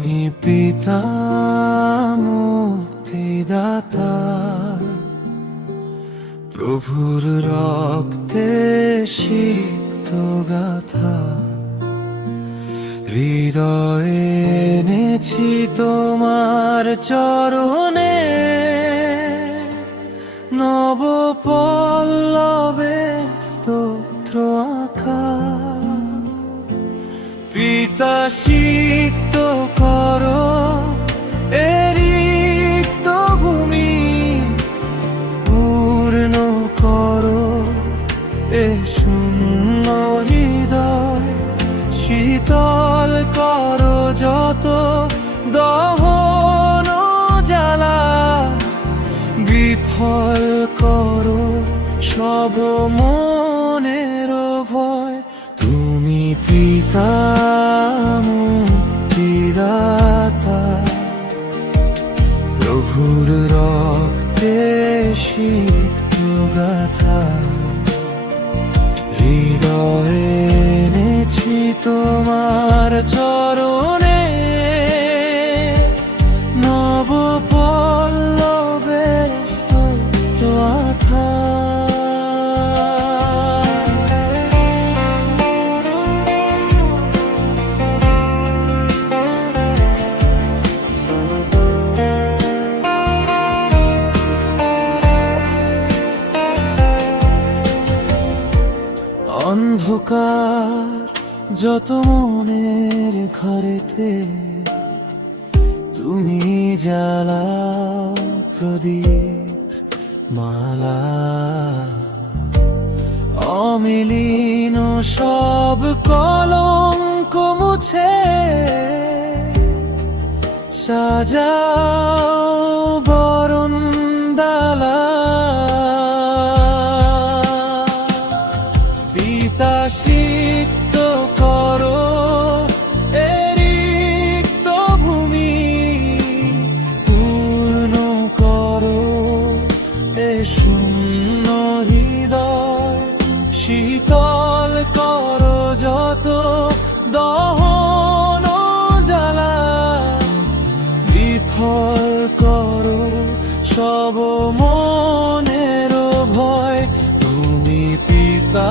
তুমি পিতা মুক্তিদাতা, প্রভুর রক্তে সিক্ত গাথা, হৃদয়ে এনেছি তোমার চরণে, নব পল্লবে স্তোত্র আঁকা। পিতা সিক্ত করো এ রিক্ত ভূমি, পূর্ণ করো এ শূন্য হৃদয়, শীতল করো যত দহন জ্বালা, বিফল করো সব মনের ভয়। তুমি পিতা মুক্তিদাতা, প্রভুর রক্তে সিক্ত গাথা, হৃদয়ে এনেছি তোমার চরণে, নব পল্লবে স্তোত্র আথা। অন্ধকার যত মনের ঘরেতে, তুমি জ্বালাও প্রদীপ মালা, অমিলীন সব কলঙ্ক মুছে সাজাও বরণ ডালা। পিতা সিক্ত করো এ রিক্ত ভূমি, পূর্ণ করো এ শূন্য হৃদয়, শীতল করো যত দহন জ্বালা, বিফল করো সব মনের ভয়। তুমি পিতা